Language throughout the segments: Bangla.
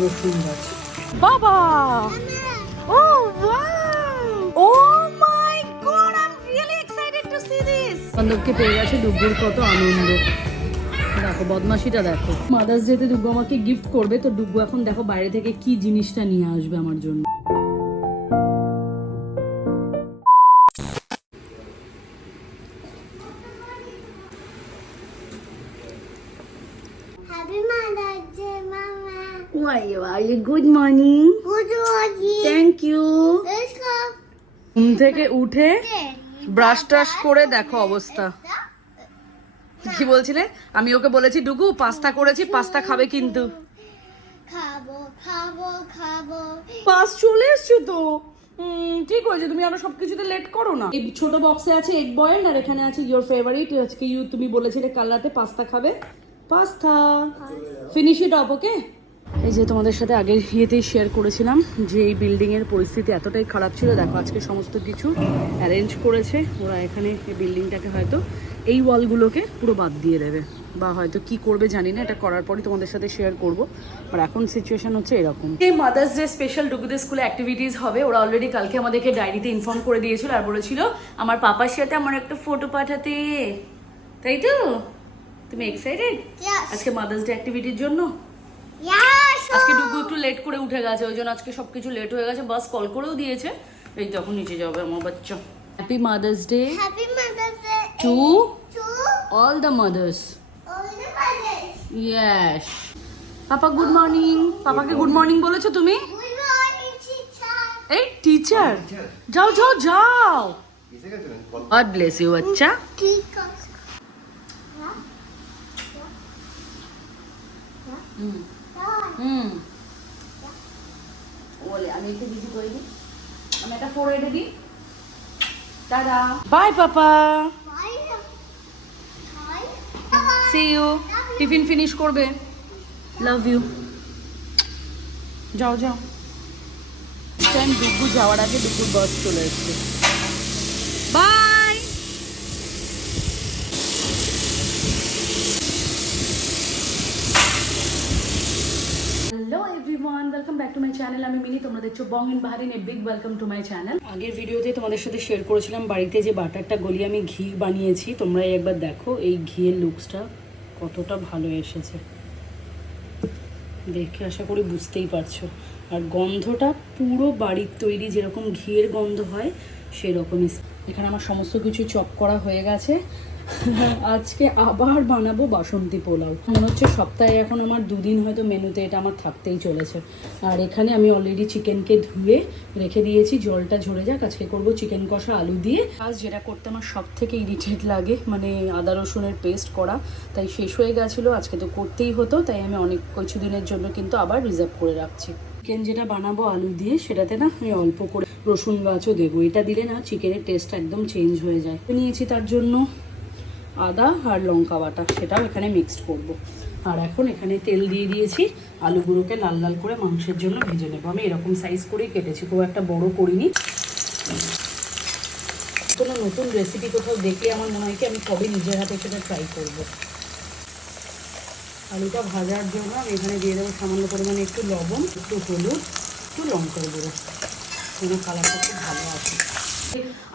রসুন গাছ বাবা oh O my god I am really excited to see পেয়ে গেছে ডুব্বুর কত আনন্দ। দেখো, বদমাশিটা দেখো। মাদার্স ডেতে ডুব্বু আমাকে গিফট করবে, তো দুব্বু এখন দেখো বাইরে থেকে কি জিনিসটা নিয়ে আসবে আমার জন্য। You good morning? Good morning. Thank you. Let's go. ঘুম থেকে উঠে ব্রাশ টাশ করে দেখো অবস্থা। কি বলছিলে? আমি ওকে বলেছি ডুগু পাস্তা করেছি পাস্তা খাবে কিন্তু। খাব খাব খাব। পাস চলে এসছো তো। ঠিক হয়েছে। তুমি আরও সবকিছুতে লেট করো না। এই ছোট বক্সে আছে এগ বয়েল আর এখানে আছে ইওর ফেভারিট আজকে ইউ তুমি বলেছিলে কাল রাতে পাস্তা খাবে। Pasta. Finish it off okay এই যে তোমাদের সাথে আগের ইয়েতেই শেয়ার করেছিলাম যে এই বিল্ডিং এর পরিস্থিতি এতটাই খারাপ ছিল। দেখো আজকে সমস্ত কিছু অ্যারেঞ্জ করেছে। ওরা এখানে এই বিল্ডিংটাকে হয়তো এই ওয়ালগুলোকে পুরো বাদ দিয়ে দেবে বা হয়তো কি করবে জানি না এটা করার পরই তোমাদের সাথে শেয়ার করব। আর এখন সিচুয়েশন হচ্ছে এরকম। এই মাদার্স ডে স্পেশাল ডুগুদের স্কুলে অ্যাক্টিভিটিস হবে। ওরা অলরেডি কালকে আমাদেরকে ডায়েরিতে ইনফর্ম করে দিয়েছিল আর বলেছিল আমার পাপার সাথে আমার একটা ফটো পাঠাতে। তাই তো? তুমি এক্সাইটেড আজকে মাদার্স ডে অ্যাক্টিভিটির জন্য. আজকে ডুগু একটু লেট করে উঠে গেছে ওই জন্য আজকে সবকিছু লেট হয়ে গেছে। বাস কল করেও দিয়েছে। এই তখন নিচে যাবে আমার বাচ্চা। Happy mother's day Happy Mother's Day to all the mothers. Yes papa good morning পাপাকে গুড মর্নিং বলেছ তুমি. এই টিচার যাও যাও যাও। গড ব্লেস ইউ বাচ্চা। Teacher. হুম। বলে আমি একটু করে দিই। আমি একটা ফোর রেডে দিই tata. Bye papa. See you tiffin finish করবে। লাভ ইউ যাও যাও। টাইম যাওয়ার আগে ডুগুর বাস চলে এসছে। ব্যাক চ্যানেল আমি মিনি, তোমরা দেখছ bong in Bahrain big welcome to my channel আগের তোমাদের সাথে শেয়ার করেছিলাম বাড়িতে যে বাটারটা গলিয়ে আমি ঘি বানিয়েছি। তোমরা একবার দেখো এই ঘিয়ের লুকসটা কতটা ভালো এসেছে। দেখে আশা করি বুঝতেই পারছ। আর গন্ধটা পুরো বাড়ির তৈরি, যেরকম ঘিয়ের গন্ধ হয়, সেরকমই। এখানে আমার সমস্ত কিছু চপ করা হয়ে গেছে। আজকে আবার বানাবো বাসন্তী পোলাও। মনে হচ্ছে সপ্তাহে এখন আমার দুদিন হয়তো মেনুতে এটা আমার থাকতেই চলেছে। আর এখানে আমি অলরেডি চিকেনকে ধুয়ে রেখে দিয়েছি, জলটা ঝরে যাক। আজকে করব চিকেন কষা আলু দিয়ে। আজ যেটা করতে আমার সব থেকে ইরিটেট লাগে মানে আদা রসুনের পেস্ট করা, তাই শেষ হয়ে গেছিল, আজকে তো করতেই হতো, তাই আমি অনেক কিছু দিনের জন্য কিন্তু আবার রিজার্ভ করে রাখছি। চিকেন যেটা বানাবো আলু দিয়ে, সেটাতে না আমি অল্প করে রসুন গাছও দেবো। এটা দিলে না চিকেনের টেস্ট একদম চেঞ্জ হয়ে যায়। নিয়েছি তার জন্য আদা আর লঙ্কা বাটা, সেটাও এখানে মিক্সড করব। আর এখন এখানে তেল দিয়ে দিয়েছি, আলুগুলোকে লাল লাল করে মাংসের জন্য ভেজে নেব। আমি এরকম সাইজ করেই কেটেছি, খুব একটা বড় করিনি। কোনো নতুন রেসিপি কোথাও দেখলে আমার মনে হয় কি আমি কবে নিজের হাতে সেটা ট্রাই করব। আলুটা ভাজার জন্য আমি এখানে দিয়ে দেবো সামান্য পরিমাণে একটু লবণ, একটু হলুদ, একটু লঙ্কার গুঁড়ো। যেন কালারটা খুব ভালো আসে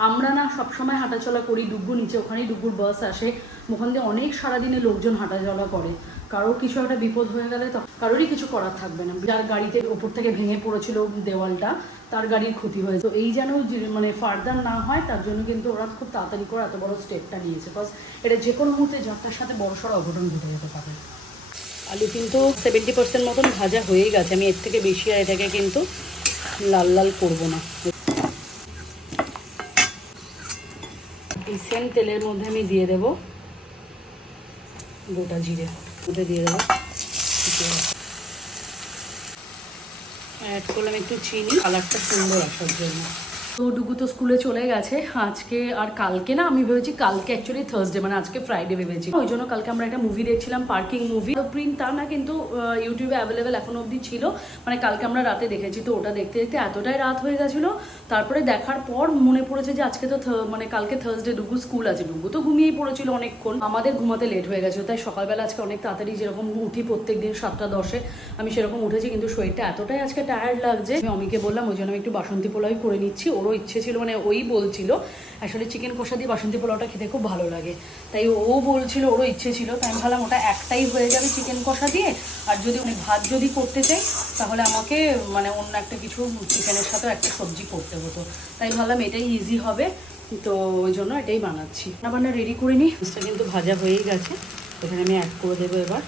আমরা না সবসময় হাঁটাচলা করি ডুব্বু নিচে, ওখানেই ডুব্বুর বাস আসে। ওখান দিয়ে অনেক সারাদিনে লোকজন হাঁটাচলা করে। কারও কিছু একটা বিপদ হয়ে গেলে তো কারোরই কিছু করার থাকবে না। যার গাড়িতে ওপর থেকে ভেঙে পড়েছিল দেওয়ালটা, তার গাড়ির ক্ষতি হয়েছে এই যেন মানে ফার্দার না হয়, তার জন্য কিন্তু ওরা খুব তাড়াতাড়ি করে এত বড় স্টেপটা নিয়েছে। বিকজ এটা যে কোনো মুহূর্তে যাত্রার সাথে বড় সড়ো অঘটন ঘটে যেতে পারে। আলু কিন্তু সেভেন্টি পার্সেন্ট মতন ভাজা হয়েই গেছে। আমি এর থেকে বেশি আর এটাকে কিন্তু লাল লাল করব না। এই সেম তেলের মধ্যে আমি দিয়ে দেব গোটা জিরে। মধ্যে দিয়ে দেবো। অ্যাড করলাম একটু চিনি। কালারটা সুন্দর আসার জন্য। তো ডুগু তো স্কুলে চলে গেছে। আজকে আর কালকে না, আমি ভেবেছি কালকে অ্যাকচুয়ালি থার্সডে মানে আজকে ফ্রাইডে ভেবেছি। ওই জন্য কালকে আমরা একটা মুভি দেখছিলাম পার্কিং মুভি তো প্রিন্ট তা না কিন্তু ইউটিউবে অ্যাভেলেবেল এখন অবধি ছিল। মানে কালকে আমরা রাতে দেখেছি, তো ওটা দেখতে দেখতে এতটাই রাত হয়ে গেছিল। তারপরে দেখার পর মনে পড়েছে যে আজকে তো মানে কালকে থার্সডে ডুগু স্কুল আছে। ডুগু তো ঘুমিয়েই পড়েছিল অনেকক্ষণ। আমাদের ঘুমাতে লেট হয়ে গেছে। তাই সকালবেলা আজকে অনেক তাড়াতাড়ি যেরকম উঠি প্রত্যেক দিন সাতটা দশে, আমি সেরকম উঠেছি। কিন্তু শরীরটা এতটাই আজকে টায়ার্ড লাগছে, আমি অমিকে বললাম, ওই জন্য আমি একটু বাসন্তী পোলাই করে নিচ্ছি। ওরও ইচ্ছে ছিল মানে ওই বলছিল। আসলে চিকেন কষা দিয়ে বাসন্তী পোলাওটা খেতে খুব ভালো লাগে। তাই ও বলছিল, ওরও ইচ্ছে ছিল, তাই আমি ভাবলাম ওটা একটাই হয়ে যাবে চিকেন কষা দিয়ে। আর যদি মানে ভাত যদি করতে চাই তাহলে আমাকে মানে অন্য একটা কিছু চিকেনের সাথেও একটা সবজি করতে হতো। তাই ভাবলাম এটাই ইজি হবে, তো ওই জন্য এটাই বানাচ্ছি। রান্না রেডি করে নিই। মাছটা কিন্তু ভাজা হয়েই গেছে। এখানে আমি অ্যাড করে দেবো এবার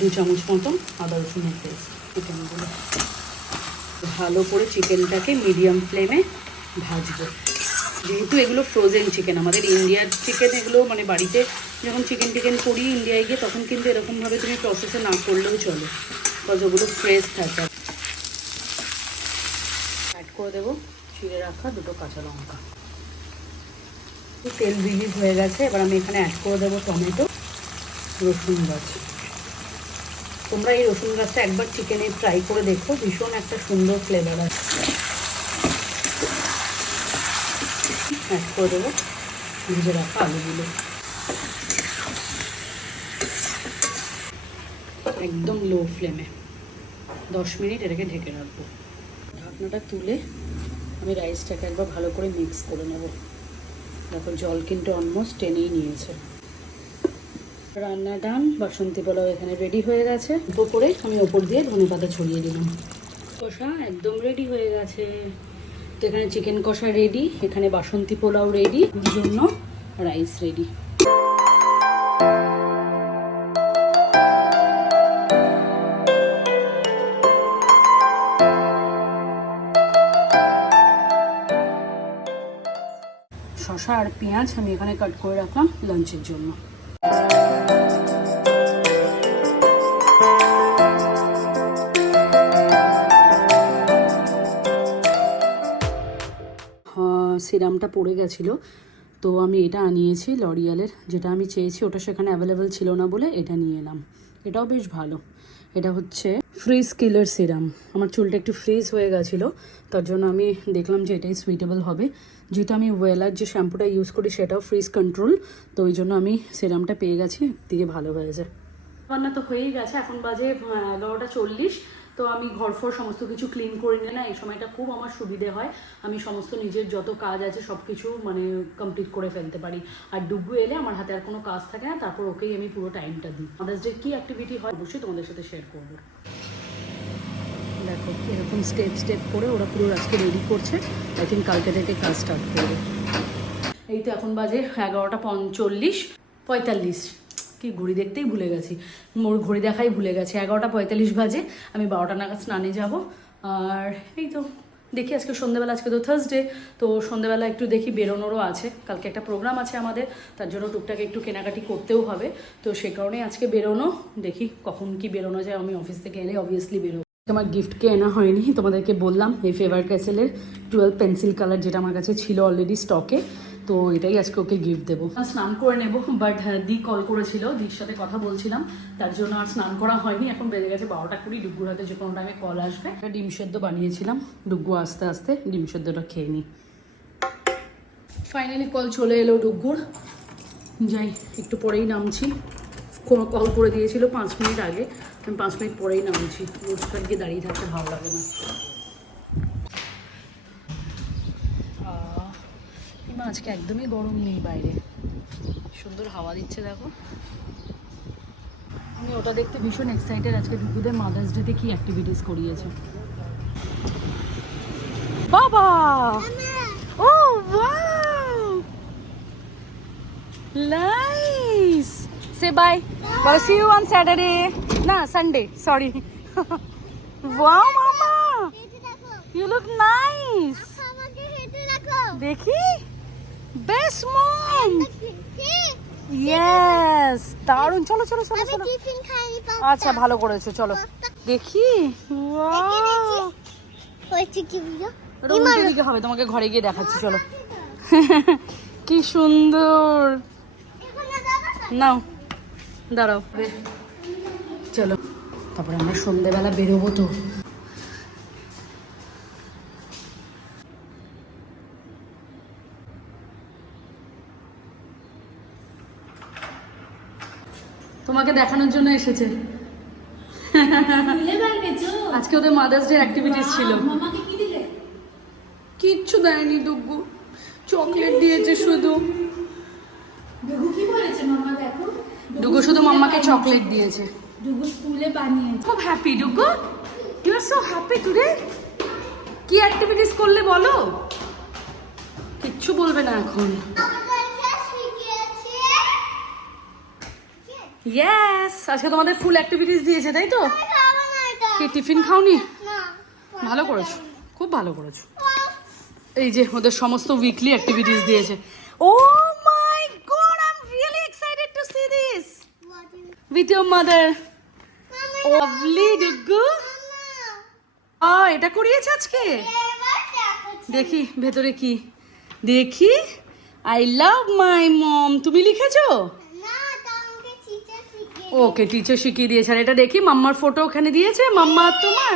দু চামচ মতন আদা রসুনের পেস্ট। চিকেনগুলো ভালো করে চিকেনটাকে মিডিয়াম ফ্লেমে ভাজবো। যেহেতু এগুলো ফ্রোজেন চিকেন আমাদের ইন্ডিয়ার চিকেন এগুলো মানে বাড়িতে যখন চিকেন টিকেন করি ইন্ডিয়ায় গিয়ে তখন কিন্তু এরকমভাবে তুমি প্রসেসে না করলেও চলে বিকজ ওগুলো ফ্রেশ থাকে। অ্যাড করে দেবো, চিড়ে রাখা দুটো কাঁচা লঙ্কা। তেল রিলিজ হয়ে গেছে, এবার আমি এখানে অ্যাড করে দেবো টমেটো, রসুন গাছ। তোমরা এই রসুন গাছটা একবার চিকেনে ট্রাই করে দেখো, ভীষণ একটা সুন্দর ফ্লেভার আছে। অ্যাড করে দেবো। ভেজে রাখা আলুগুলো। একদম লো ফ্লেমে দশ মিনিট এটাকে ঢেকে রাখব। ঢাকনাটা তুলে আমি রাইসটাকে একবার ভালো করে মিক্স করে নেব। দেখো জল কিন্তু অলমোস্ট টেনেই নিয়েছে। রান্না ডান বাসন্তী পোলাও এখানে রেডি হয়ে গেছে। উপর আমি ওপর দিয়ে ধনে পাতা ছড়িয়ে দিলাম। কষা একদম রেডি হয়ে গেছে। তো এখানে চিকেন কষা রেডি এখানে বাসন্তী পোলাও রেডি জন্য রাইস রেডি শশা আর পেঁয়াজ আমি এখানে কাট করে রাখলাম লাঞ্চের জন্য। সিরামটা পড়ে গেছিল। তো আমি এটা আনিয়েছি লরিয়ালের, যেটা আমি চেয়েছি, ওটা সেখানে অ্যাভেলেবেল ছিল না বলে এটা নিয়ে এলাম। এটাও বেশ ভালো। এটা হচ্ছে ফ্রিজ কিলার সিরাম। আমার চুলটা একটু ফ্রিজ হয়ে গেছিল, তার জন্য আমি দেখলাম যে এটাই সুইটেবল হবে। যেহেতু আমি ওয়েলার যে শ্যাম্পুটা ইউজ করি, সেটাও ফ্রিজ কন্ট্রোল তো ওই জন্য আমি সিরামটা পেয়ে গেছি দিকে ভালো হয়েছে। রান্না তো হয়েই গেছে, এখন বাজে এগারোটা চল্লিশ। তো আমি ঘরফর সমস্ত কিছু ক্লিন করে নিয়ে না, এই সময়টা খুব আমার সুবিধে হয়। আমি সমস্ত নিজের যত কাজ আছে সব কিছু মানে কমপ্লিট করে ফেলতে পারি। আর ডুবু এলে আমার হাতে আর কোনো কাজ থাকে না, তারপর ওকেই আমি পুরো টাইমটা দিই। আমাদের যে কী অ্যাক্টিভিটি হয় অবশ্যই তোমাদের সাথে শেয়ার করব। দেখো, এরকম স্টেপ স্টেপ করে ওরা পুরো আজকে রেডি করছে। আই থিঙ্ক কালকে থেকে কাজ স্টার্ট করবে। এই তো এখন বাজে এগারোটা পঞ্চল্লিশ, পঁয়তাল্লিশ। কি ঘড়ি দেখতেই ভুলে গেছি। মোর ঘড়ি দেখাই ভুলে গেছে। এগারোটা পঁয়তাল্লিশ বাজে, আমি বারোটা নাগাদ স্নানে যাব। আর এই তো, দেখি আজকে সন্ধ্যেবেলা, আজকে তো থার্সডে তো সন্ধ্যেবেলা একটু দেখি বেরোনোরও আছে। কালকে একটা প্রোগ্রাম আছে আমাদের, তার জন্য টুকটাক একটু কেনাকাটি করতেও হবে। তো সে কারণেই আজকে বেরোনো, দেখি কখন কি বেরোনো যায়, আমি অফিস থেকে এলে অবভিয়াসলি বেরোবো। তোমার গিফট কেনা হয়নি, তোমাদেরকে বললাম, এই ফেভার ক্যাসেলের টুয়েলভ পেন্সিল কালার যেটা আমার কাছে ছিল অলরেডি স্টকে তো এটাই আজকে ওকে গিফট দেবো। স্নান করে নেব বাট দি কল করেছিল, দির সাথে কথা বলছিলাম, তার জন্য আর স্নান করা হয়নি, এখন বেজে গেছে বারোটা কুড়ি ডুগ্গুর হাতে যে কোনো টাইমে কল আসবে। একটা ডিম সেদ্ধ বানিয়েছিলাম, ডুগ্গু আস্তে আস্তে ডিম সেদ্ধটা খেয়ে নিই ফাইনালি কল চলে এলো ডুগ্গুর। যাই, একটু পরেই নামছি। কোনো কল করে দিয়েছিল পাঁচ মিনিট আগে, আমি পাঁচ মিনিট পরেই নামছি। রোজকার গিয়ে দাঁড়িয়ে থাকতে ভালো লাগে না। এমা, আজকে একদমই গরম নেই বাইরে। সুন্দর হাওয়া দিচ্ছে দেখো। আমি ওটা দেখতে ভীষণ এক্সাইটেড আজকে ডুগুদের মাদার্স ডেতে কি অ্যাক্টিভিটিস করিয়েছে। বাবা! ও ওয়াও নাইস সে বাই বলো সি ইউ অন স্যাটারডে না Sunday sorry wow mama you look nice দেখি। Best mom? ইয়েস দারুণ। চলো চলো চলো চলো। আচ্ছা ভালো করেছ, চলো। দেখি। হয়েছে কি দিকে হবে, তোমাকে ঘরে গিয়ে দেখাচ্ছি, চলো। কি সুন্দর। নাও, দাঁড়াও। চলো। তারপরে আমরা সন্ধেবেলা বেরোবো তো। তোমাকে দেখানোর জন্য এসেছে। আজকে ওদের মাদার্স ডে অ্যাক্টিভিটিস ছিল। কিচ্ছু দেয়নি দুগ্গু। চকলেট দিয়েছে শুধু। ডুগু শুধু মাম্মাকে চকলেট দিয়েছে। স্কুলে বানিয়েছে। খুব happy Dugu you are so happy today কি অ্যাক্টিভিটিস করলে বলো? কিচ্ছু বলবে না এখন আমাদেরকে শিখিয়েছে ইয়েস আজকে তোমাদের ফুল অ্যাক্টিভিটিস দিয়েছে তাই তো? কি টিফিন খাওনি? ভালো করেছ খুব ভালো করেছ। এই যে ওদের সমস্ত উইকলি অ্যাক্টিভিটিস দিয়েছে। ও my god I am really excited to see this with your mother lovely Dugu ah এটা করিয়েছে আজকে? দেখি ভেতরে কি? দেখি। আই লাভ মাই মম তুমি লিখেছো না, তা আমাকে teacher শিখিয়ে ওকে টিচার শিখিয়ে দিয়েছে। আর এটা দেখি মাম্মার ফটো ওখানে দিয়েছে। মাম্মা আর তোমার?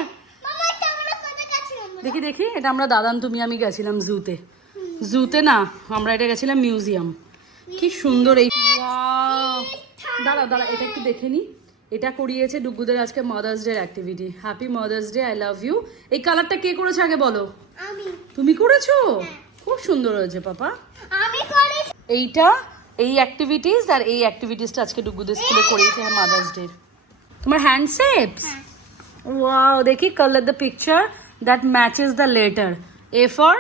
দেখি দেখি এটা আমরা দাদান তুমি আমি গেছিলাম জুতে। জুতে না আমরা এটা গেছিলাম মিউজিয়াম। কি সুন্দর এই! দাঁড়া দাঁড়া এটা একটু দেখে নি। এটা করিয়েছে ডুগুদের আজকে mother's day activity happy mother's day I love you এই কালারটা কে করেছে আগে বলো? তুমি করেছ? খুব সুন্দর হয়েছে পাপা। আমি এইটা এই অ্যাক্টিভিটিস আর এই অ্যাক্টিভিটিসটা আজকে ডুগুদের স্কুলে করিয়েছে হ্যাঁ মাদার্স ডে তোমার হ্যান্ড শেপস ওয়াও দেখি colour the picture that matches the letter A for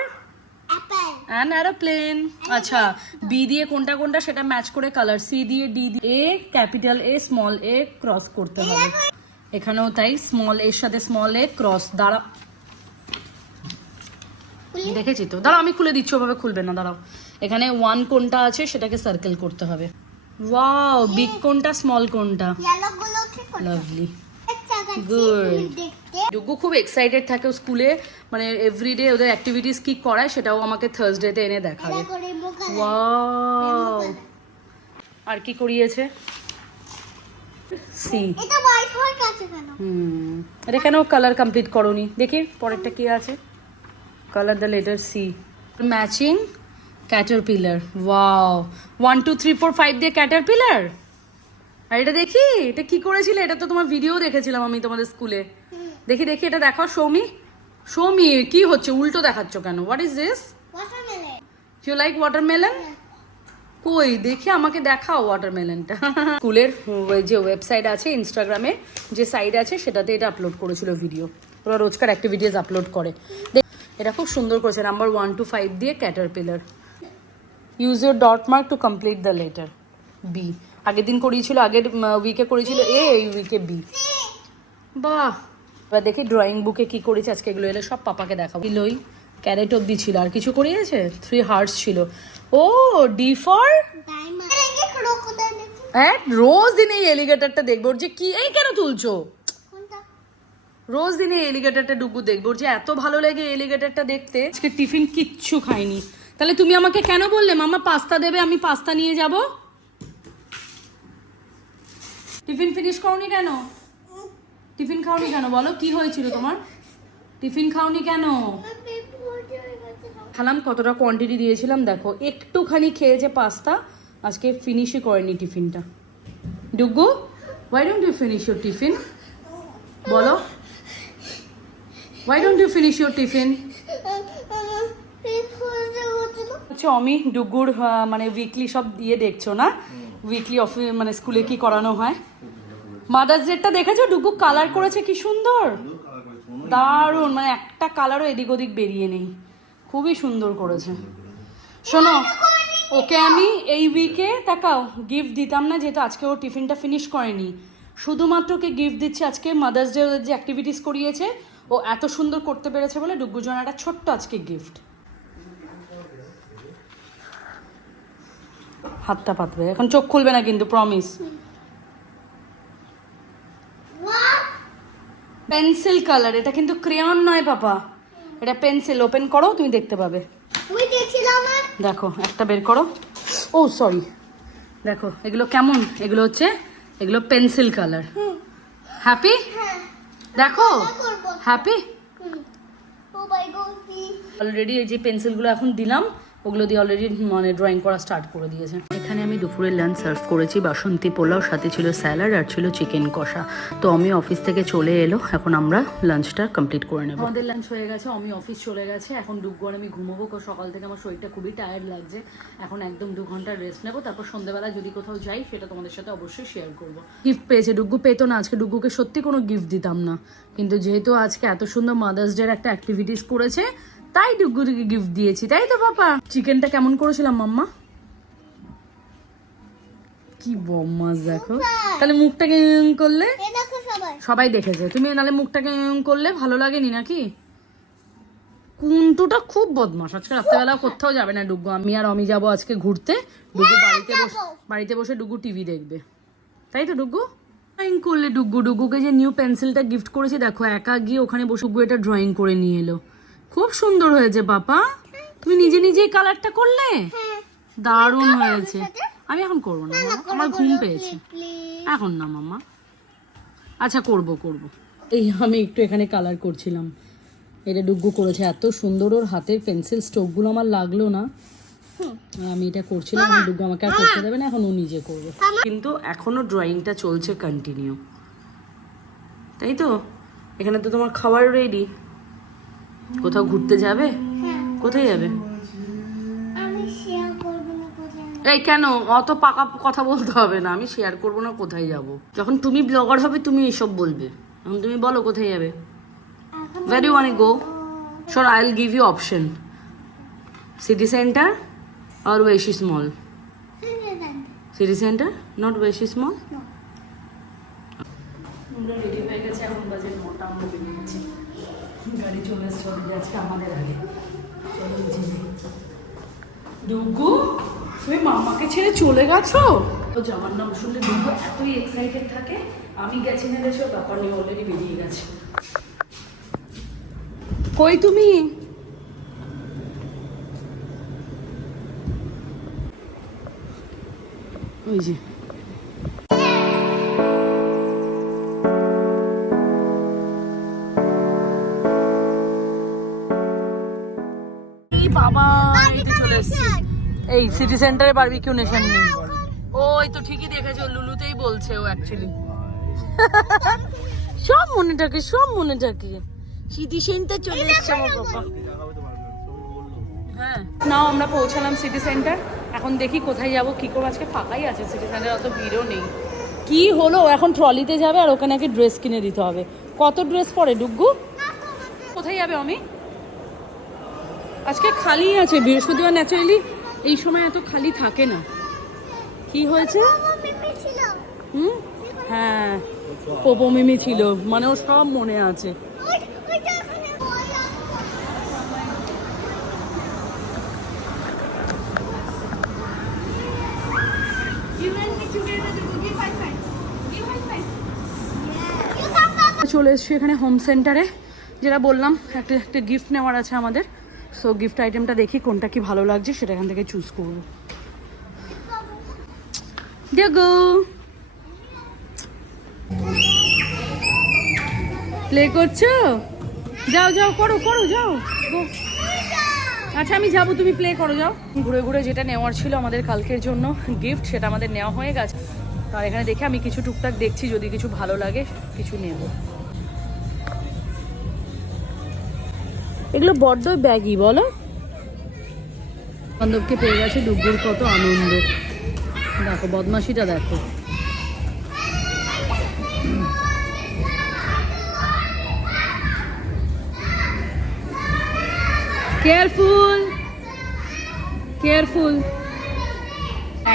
apple an aeroplane আচ্ছা বি দিয়ে কোনটা কোনটা সেটা ম্যাচ করে কালার সি দিয়ে ডি দিয়ে A capital A small A cross করতে হবে। এখানেও তাই স্মল এর সাথে স্মল এ ক্রস দাঁড়া দেখেছি তো। দাঁড়াও আমি খুলে দিচ্ছি ওভাবে খুলবে না দাঁড়াও। এখানে ওয়ান কোনটা আছে সেটাকে সার্কেল করতে হবে। ওয়াও বিগ কোনটা স্মল কোনটা লাভলি. দেখতে ডুগু খুব এক্সাইটেড থাকে স্কুলে মানে এভরিডে ওদের অ্যাক্টিভিটিস কি করায় সেটাও আমাকে থার্সডেতে এনে দেখাবে। ওয়াও আর কি করিয়েছে? সি এটা হোয়াইট হোয়াইট আছে কেন? হুম। এটা কেন কালার কমপ্লিট করনি। দেখি পরেরটা কি আছে? Colour the letter C matching caterpillar wow one two three four five দিয়ে ক্যাটারপিলার আর এটা দেখি? এটা কি করেছিলে? এটা তো তোমার ভিডিও দেখেছিলাম আমি তোমাদের স্কুলে দেখি দেখি এটা দেখাও সৌমি সৌমি কি হচ্ছে? উল্টো দেখাচ্ছ কেন? What is this you like watermelon কই? দেখি আমাকে দেখাও ওয়াটারমেলনটা স্কুলের যে ওয়েবসাইট আছে ইনস্টাগ্রামে যে সাইট আছে সেটাতে এটা আপলোড করেছিল ভিডিও ওরা রোজকার অ্যাক্টিভিটিস আপলোড করে। এটা খুব সুন্দর করেছে নাম্বার ওয়ান টু ফাইভ দিয়ে caterpillar use your dot mark to complete the letter B আগের দিন করিয়েছিল আগের উইকে করেছিল এ এই উইকে বি বাহ! এবার দেখি ড্রয়িং বুকে কি করেছে আজকে এগুলো এলে সব পাপাকে দেখাবো। লই ক্যারেট অব্দি ছিল আর কিছু করিয়েছে? থ্রি হার্টস ছিল। ও ডি ফর হ্যাঁ রোজ দিন এই এলিগেটারটা দেখব ওর যে কি এই কেন তুলছো? রোজ দিনে এলিগেটারটা ডুবু দেখব। যে এত ভালো লাগে এলিগেটারটা দেখতে। আজকে টিফিন কিচ্ছু খাইনি। তাহলে তুমি আমাকে কেন বললে? মামা পাস্তা দেবে, আমি পাস্তা নিয়ে যাব? টিফিন ফিনিশ করনি কেন? টিফিন খাওনি কেন? বলো, কি হয়েছিল তোমার? টিফিন খাওনি কেন? খালাম, কতটা কোয়ান্টিটি দিয়েছিলাম, দেখো। একটুখানি খেয়েছে পাস্তা, আজকে ফিনিশই করেনি টিফিনটা। Dugu why don't you finish your tiffin? বলো। ইউর টিফিন আমার পেট ভর্তি হচ্ছিল আচ্ছা আমি ডুগুর মানে উইকলি সব দিয়ে দেখছ না? উইকলি অফিস মানে স্কুলে কি করানো হয়? মাদার্স ডেটা দেখেছ? ডুগু কালার করেছে কি সুন্দর? দারুণ মানে একটা কালারও এদিক ওদিক বেরিয়ে নেই। খুবই সুন্দর করেছে। শোনো ওকে আমি এই উইকে তাকাও গিফট দিতাম না যেহেতু আজকে ও টিফিনটা ফিনিশ করেনি। শুধুমাত্র ওকে গিফট দিচ্ছে আজকে মাদার্স ডে যে অ্যাক্টিভিটিস করিয়েছে ও এত সুন্দর করতে পেরেছে বলে ডুগ্গুর জন্য একটা ছোট্ট আজকে গিফট। হাতটা পাতবে। এখন চোখ খুলবে না কিন্তু প্রমিস পেন্সিল কালার এটা কিন্তু ক্রেয়ন নয় পাপা। এটা পেন্সিল ওপেন করো তুমি দেখতে পাবে। দেখো একটা বের করো। ও সরি দেখো এগুলো কেমন? এগুলো হচ্ছে এগুলো পেন্সিল কালার হ্যাপি হ্যাঁ। দেখো। হ্যাপি অলরেডি এই যে পেন্সিলগুলো এখন দিলাম। ওগুলো দিয়ে অলরেডি মানে ড্রয়িং করা স্টার্ট করে দিয়েছে। এখানে আমি দুপুরে লাঞ্চ সার্ভ করেছি বাসন্তী পোলাও সাথে ছিল স্যালাড আর ছিল চিকেন কষা। তো আমি অফিস থেকে চলে এলো এখন আমরা লাঞ্চটা কমপ্লিট করে নেব। আমাদের লাঞ্চ হয়ে গেছে আমি অফিস চলে গেছে এখন ডুববো আর আমি ঘুমোবো সকাল থেকে আমার শরীরটা খুবই টায়ার্ড লাগছে। এখন একদম দু ঘণ্টা রেস্ট নেব তারপর সন্ধ্যেবেলা যদি কোথাও যাই সেটা তোমাদের সাথে অবশ্যই শেয়ার করব। গিফট পেয়েছে ডুগ্গু পেতো না আজকে ডুগ্গুকে সত্যি কোনো গিফট দিতাম না। কিন্তু যেহেতু আজকে এত সুন্দর মাদার্স ডের একটা অ্যাক্টিভিটিস করেছে তাই ডুগ্গুকে গিফট দিয়েছি তাই তো পাপা? চিকেনটা কেমন করেছিলাম মাম্মা? কি বম্মাস দেখো। তাহলে মুখটাকে করলে? সবাই। দেখেছে। তুমি নাহলে মুখটাকে করলে? ভালো লাগেনি নাকি? কুন্টুটা খুব বদমাস আজকে রাত্রেবেলা কোথাও যাবে না ডুগু আমি আর আমি যাব আজকে ঘুরতে। ডুগু বাড়িতে বসে বাড়িতে বসে ডুগু টিভি দেখবে। তাই তো ডুগু ড্রয়িং করলে ডুগু ডুগুকে যে নিউ পেন্সিলটা গিফট করেছি দেখো একা গিয়ে ওখানে বসে ডুগু এটা ড্রয়িং করে নিয়ে এলো। খুব সুন্দর হয়েছে পাপা তুমি নিজে নিজেই কালারটা করলে? হ্যাঁ। দারুণ হয়েছে। আমি এখন করব না আমার ঘুম পেয়েছে। এখন না মামা। আচ্ছা করব করব। এই আমি একটু এখানে কালার করছিলাম। এটা ডুগ্গু করেছে। এত সুন্দর ওর হাতের পেন্সিল স্টোকগুলো আমার লাগল না। আমি এটা করছিলাম ডুগ্গু আমাকে আর করতে দেবে না এখন ও নিজে করবে। কিন্তু এখনও ড্রয়িংটা চলছে কন্টিনিউ তাই তো? এখানে তো তোমার খাবার রেডি কোথাও ঘুরতে যাবে? হ্যাঁ। কোথায় যাবে? এই কেন? অত পাকা কথা বলতে হবে না। আমি শেয়ার করব না কোথায় যাব। যখন তুমি ব্লগার হবে তুমি এসব বলবে। এখন তুমি বলো কোথায় যাবে। you want to go? Sure, I'll give you option. City center or Veshi Mall? City center, not Veshi Mall? আমরা রেডি হয়ে গেছে, এখন বাজে নটা, আমরা বেরিয়ে গেছি। গাড়ি চলে এসছে আজকে আমাদের আগে। চলো ডুগু তুমি মামাকে ছেড়ে চলে গেছো? ও জামার নাম শুনলে ডুগু এতই এক্সাইটেড থাকে, আমি গেছি না ওর ব্যাপার নিয়ে অলরেডি বেরিয়ে গেছে। কই তুমি? ওই যে। এই সিটি সেন্টারে বারবিকিউ নেশন নেই। ওই তো ঠিকই দেখেছ লুলুতেই বলছে ও অ্যাকচুয়ালি সব মনে থাকে সব মনে থাকে। সিটি সেন্টার চলে এসছে আমার বাবা। হ্যাঁ। নাও আমরা পৌঁছালাম সিটি সেন্টার এখন দেখি কোথায় যাব কি করব? আজকে ফাঁকাই আছে সিটি সেন্টার অত ভিড়ও নেই। কি হলো? এখন ট্রলিতে যাবে আর ওখানে নাকি ড্রেস কিনে দিতে হবে। কত ড্রেস পরে ডুগ্গু কোথায় যাবে আমি আজকে খালি আছে বৃহস্পতিবার ন্যাচারালি এই সময় এত খালি থাকে না। কি হয়েছে? হুম? হ্যাঁ পোপো মিমি ছিল। মানে ও সব মনে আছে. চলে এসছি এখানে হোম সেন্টারে যেটা বললাম, একটা একটা গিফট নেওয়ার আছে আমাদের। সো গিফট আইটেমটা দেখি কোনটা কি ভালো লাগছে, সেটা এখান থেকে চুজ করব। প্লে করছ? যাও যাও, করো করো, যাও। আচ্ছা আমি যাব, তুমি প্লে করো, যাও। ঘুরে ঘুরে যেটা নেওয়ার ছিল আমাদের কালকের জন্য গিফট সেটা আমাদের নেওয়া হয়ে গেছে। আর এখানে দেখে আমি কিছু টুকটাক দেখছি, যদি কিছু ভালো লাগে, কিছু নেব। এগুলো বড্ড ব্যাগই বলো। বান্ধবকে পেয়ে গেছে ডুবুর কত আনন্দ। দেখো বদমাসিটা দেখো। Careful careful.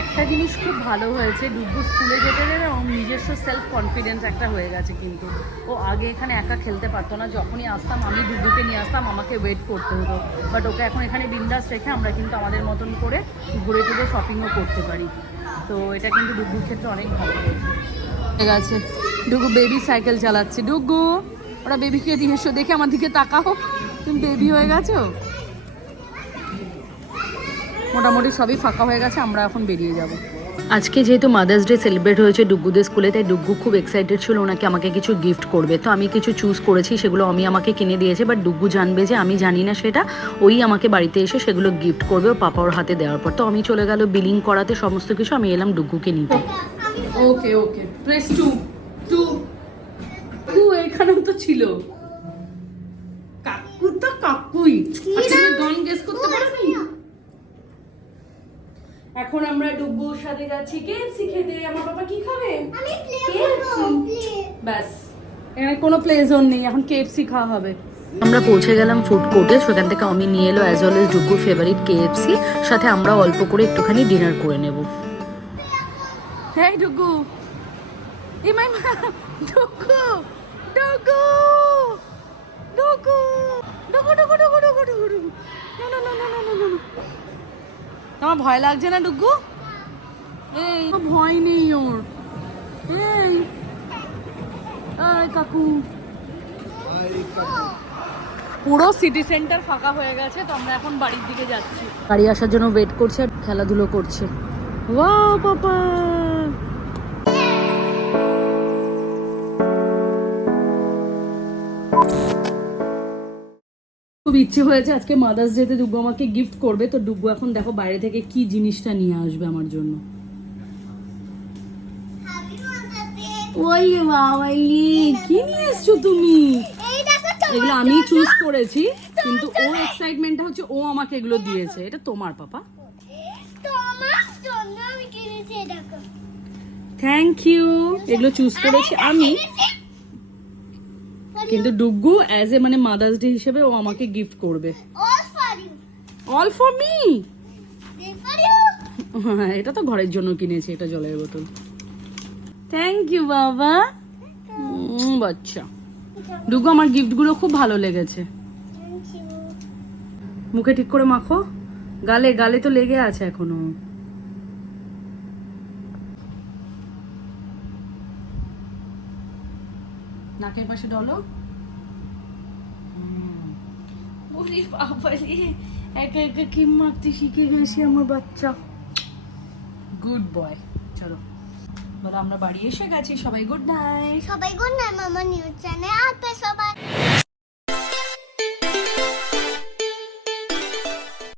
একটা জিনিস খুব ভালো হয়েছে, ডুব্বু স্কুলে যেতে গেলে নিজস্ব সেলফ কনফিডেন্স একটা হয়ে গেছে কিন্তু। ও আগে এখানে একা খেলতে পারতো না, যখনই আসতাম আমি ডুব্বুকে নিয়ে আসতাম, আমাকে ওয়েট করতে হতো। বাট ওকে এখন এখানে বিন্দাস রেখে আমরা কিন্তু আমাদের মতন করে ঘুরে ঘুরে শপিংও করতে পারি। তো এটা কিন্তু ডুব্বুর ক্ষেত্রে অনেক ভালো হয়েছে। ঠিক আছে। ডুগু বেবি সাইকেল চালাচ্ছে। ডুগু ওরা বেবিকে দিয়ে দেখে আমার দিকে তাকাও। তুমি বেবি হয়ে গেছো? মোটামুটি সবই ফাঁকা হয়ে গেছে আমরা এখন বেরিয়ে যাব। আজকে যেহেতু মাদার্স ডে সেলিব্রেট হয়েছে ডুগ্গুদের স্কুলে তাই ডুগ্গু খুব এক্সাইটেড ছিল ওনাকে আমাকে কিছু গিফট করবে। তো আমি কিছু চুজ করেছি সেগুলো আমি আমাকে কিনে দিয়েছে বাট ডুগ্গু জানবে যে আমি জানি না সেটা ওই আমাকে বাড়িতে এসে সেগুলো গিফট করবে ও পাপা ওর হাতে দেওয়ার পর। তো আমি চলে গেল বিলিং করাতে সমস্ত কিছু আমি এলাম ডুগ্গুকে নিতে। Okay okay press two two two এখানেও তো ছিল। কাকু তো কাকুই। আচ্ছা গান গেস করতে পারবি এখন আমরা ডুব্বুর সাথে যাচ্ছি কেএফসি খেতে আমার বাবা কি খাবে আমি প্লে করব ব্যাস এখানে কোনো প্লে জোন নেই এখন কেএফসি খাওয়া হবে আমরা পৌঁছে গেলাম ফুড কোর্টে সেখান থেকে আমি নিয়ে এলো অ্যাজ ওয়েল এস ডুগুর ফেভারিট কেএফসি সাথে আমরা অল্প করে একটুখানি ডিনার করে নেব হ্যাঁ ডুগু এ মাই মা ডুগু ডুগু ডুগু ডুগু ডুগু ডুগু ডুগু ডুগু ডুগু না না না না না না না তোমার ভয় লাগছে না ডুগু? এই। ভয় নেই ওর। এই। কাকু। পুরো সিটি সেন্টার ফাঁকা হয়ে গেছে তো আমরা এখন বাড়ির দিকে যাচ্ছি। বাড়ি আসার জন্য ওয়েট করছে আর খেলাধুলো করছে। ওয়া পাপা! ইচ্ছে হয়েছে আজকে মাদার্স ডেতে ডুব্বু আমাকে গিফট করবে। তো ডুব্বু এখন দেখো বাইরে থেকে কি জিনিসটা নিয়ে আসবে আমার জন্য। ওই বাবাইলি কি নিয়ে এসছো তুমি? এগুলো আমি চুজ করেছি, কিন্তু ওর এক্সাইটমেন্টটা হচ্ছে ও আমাকে এগুলো দিয়েছে। এটা তোমার পাপা। থ্যাংক ইউ এগুলো চুজ করেছি আমি। কিন্তু ডুগ্গু অ্যাজ এ মানে মাদার্স ডে হিসেবে ও আমাকে গিফট করবে। অল ফর মি হ্যাঁ এটা তো ঘরের জন্য কিনেছি এটা জলের বোতল। থ্যাংক ইউ বাবা। বাচ্চা। ডুগ্গু আমার গিফটগুলো খুব ভালো লেগেছে। মুখে ঠিক করে মাখো। গালে গালে তো লেগে আছে এখনও। নাকের পাশে ডলো। ওরে বাবা রে। একা একা কি মারতে শিখে গেছি আমার বাচ্চা। গুড বয় চলো। বলো আমরা বাড়ি এসে গেছি সবাই গুড নাইট সবাই গুড নাইট মামা নিউজ চ্যানেল আর সব